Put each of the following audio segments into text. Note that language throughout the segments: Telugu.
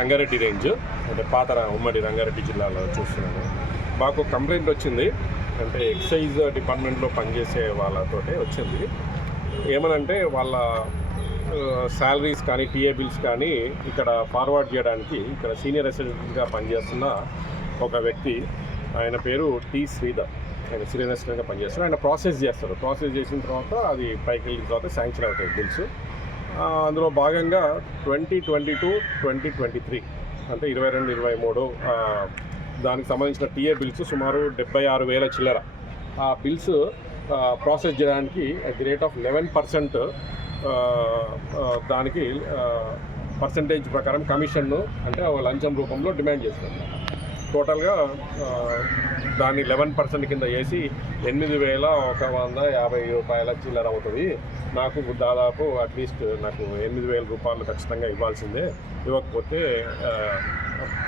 రంగారెడ్డి రేంజ్ అంటే పాత ఉమ్మడి రంగారెడ్డి జిల్లాలో చూస్తున్నాను. మాకు కంప్లైంట్ వచ్చింది. అంటే ఎక్సైజ్ డిపార్ట్మెంట్లో పనిచేసే వాళ్ళతోటే వచ్చింది. ఏమనంటే వాళ్ళ శాలరీస్ కానీ టీఏ బిల్స్ కానీ ఇక్కడ ఫార్వర్డ్ చేయడానికి ఇక్కడ సీనియర్ అసిస్టెంట్గా పనిచేస్తున్న ఒక వ్యక్తి ఆయన పేరు టి శ్రీధర్. ఆయన సీనియర్ అసిస్టెంట్గా పనిచేస్తారు ఆయన ప్రాసెస్ చేస్తారు. ప్రాసెస్ చేసిన తర్వాత అది పైకి వెళ్ళిన తర్వాత శాంక్షన్ అవుతాయి బిల్స్. అందులో భాగంగా twenty twenty two twenty twenty three అంటే ఇరవై రెండు ఇరవై మూడు దానికి సంబంధించిన టీఏ బిల్స్ సుమారు డెబ్బై ఆరు వేల చిల్లర. ఆ బిల్స్ ప్రాసెస్ చేయడానికి at the rate of eleven percent దానికి పర్సంటేజ్ ప్రకారం కమిషన్ను అంటే లంచం రూపంలో డిమాండ్ చేస్తుంది టోటల్గా దాన్ని లెవెన్ పర్సెంట్ కింద వేసి ఎనిమిది వేల ఒక వంద యాభై రూపాయల చిల్లర అవుతుంది. నాకు దాదాపు అట్లీస్ట్ నాకు ఎనిమిది వేల రూపాయలు ఖచ్చితంగా ఇవ్వాల్సిందే. ఇవ్వకపోతే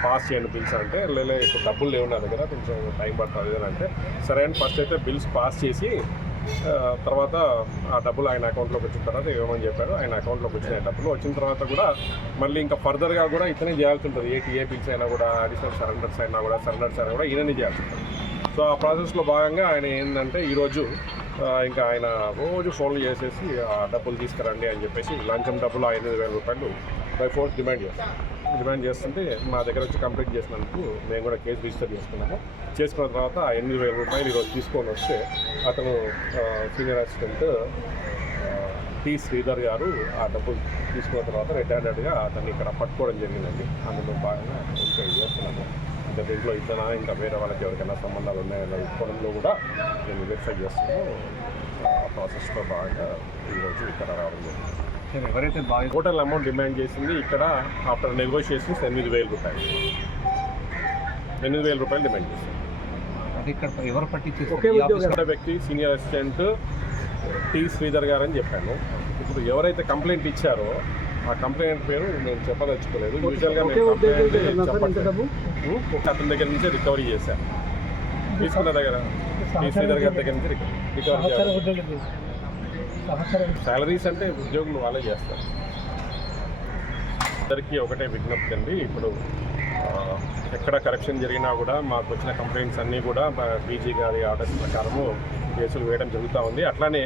పాస్ చేయండి బిల్స్ అంటే లేలే ఇప్పుడు డబ్బులు లేవు నా దగ్గర కొంచెం టైం పడుతుంది అని అంటే సరే అని ఫస్ట్ అయితే బిల్స్ పాస్ చేసి తర్వాత ఆ డబ్బులు ఆయన అకౌంట్లోకి వచ్చిన తర్వాత ఇవ్వమని చెప్పాడు ఆయన అకౌంట్లోకి వచ్చిన డబ్బులు. వచ్చిన తర్వాత కూడా మళ్ళీ ఇంకా ఫర్దర్గా కూడా ఇతనే చేయాల్సి ఉంటుంది. ఏ టీఏ బిల్స్ అయినా కూడా అడిషనల్ సరెండర్స్ అయినా కూడా సరెండర్స్ అయినా కూడా ఈయననే చేయాల్సి ఉంటుంది. సో ఆ ప్రాసెస్లో భాగంగా ఆయన ఏంటంటే ఈరోజు ఇంకా ఆయన రోజు ఫోన్లు చేసేసి ఆ డబ్బులు తీసుకురండి అని చెప్పేసి లంచం డబ్బులు ఐదు వేల రూపాయలు బై ఫోర్స్ డిమాండ్ చేస్తాం. డిమాండ్ చేస్తుంటే మా దగ్గర వచ్చి కంప్లైంట్ చేసినందుకు మేము కూడా కేసు రిజిస్టర్ చేసుకున్నాము. చేసుకున్న తర్వాత ఆ ఎనిమిది వేల రూపాయలు ఈరోజు తీసుకొని వస్తే అతను సీనియర్ అసిస్టెంట్ టి శ్రీధర్ గారు ఆ డబ్బులు తీసుకున్న తర్వాత రెడ్ హ్యాండెడ్గా అతన్ని ఇక్కడ పట్టుకోవడం జరిగిందండి. అందులో భాగంగా ఇంకా చేస్తున్నాము. ఇంకా దీంట్లో ఇతన ఇంకా వేరే వాళ్ళకి ఎవరికైనా సంబంధాలు ఉన్నాయన్న కోణంలో కూడా నేను వెరిఫై చేస్తున్నాను ఆ ప్రాసెస్లో భాగంగా ఈరోజు ఇక్కడ రావడం జరిగింది. ఎవరైతే బాగా టోటల్ అమౌంట్ డిమాండ్ చేసింది ఇక్కడ ఆఫ్టర్ నెగోషియేషన్స్ ఎనిమిది వేల రూపాయలు. ఎనిమిది వేల రూపాయలు డిమాండ్ చేసింది. అంటే ఇక్కడ ఎవరు ఒకే ఉద్యోగం. ఇక్కడ వ్యక్తి సీనియర్ అసిస్టెంట్ టి శ్రీధర్ గారు అని చెప్పాను. ఇప్పుడు ఎవరైతే కంప్లైంట్ ఇచ్చారో ఆ కంప్లైంట్ పేరు నేను చెప్పదలుచుకోలేదు. యూజువల్గా నేను కంప్లైంట్? అతని దగ్గర నుంచే రికవరీ చేశాను. తీసుకున్న దగ్గర టి శ్రీధర్ గారి దగ్గర నుంచి రిక- రికవరీ శాలరీస్ అంటే ఉద్యోగులు వాళ్ళే చేస్తారు. అందరికీ ఒకటే విజ్ఞప్తి అండి. ఇప్పుడు ఎక్కడ కరెక్షన్ జరిగినా కూడా మాకు వచ్చిన కంప్లైంట్స్ అన్నీ కూడా బీజీ గారి ఆర్డర్స్ ప్రకారము కేసులు వేయడం జరుగుతూ ఉంది. అట్లానే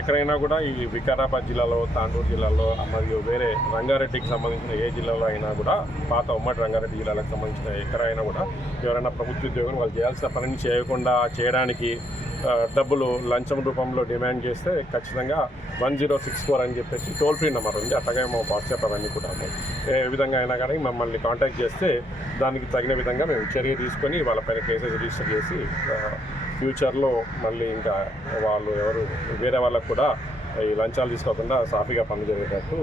ఎక్కడైనా కూడా ఈ వికారాబాద్ జిల్లాలో తాండూరు జిల్లాలో మరియు వేరే రంగారెడ్డికి సంబంధించిన ఏ జిల్లాలో అయినా కూడా పాత ఉమ్మడి రంగారెడ్డి జిల్లాలకు సంబంధించిన ఎక్కడైనా కూడా ఎవరైనా ప్రభుత్వ ఉద్యోగులు వాళ్ళు చేయాల్సిన పనిని చేయకుండా చేయడానికి డబ్బులు లంచం రూపంలో డిమాండ్ చేస్తే ఖచ్చితంగా వన్ జీరో సిక్స్ ఫోర్ అని చెప్పేసి టోల్ ఫ్రీ నెంబర్ ఉంది. అట్లాగే మా వాట్సాప్ అవన్నీ కూడా ఏ విధంగా అయినా కానీ మమ్మల్ని కాంటాక్ట్ చేస్తే దానికి తగిన విధంగా మేము చర్య తీసుకొని వాళ్ళపైన కేసెస్ రిజిస్టర్ చేసి ఫ్యూచర్లో మళ్ళీ ఇంకా వాళ్ళు ఎవరు వేరే వాళ్ళకు కూడా ఈ లంచాలు తీసుకోకుండా సాఫీగా పనులు జరిగేటట్టు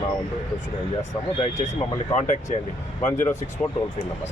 మా వంతు కృషి చేస్తాము దయచేసి మమ్మల్ని కాంటాక్ట్ చేయండి. One zero six four toll free number.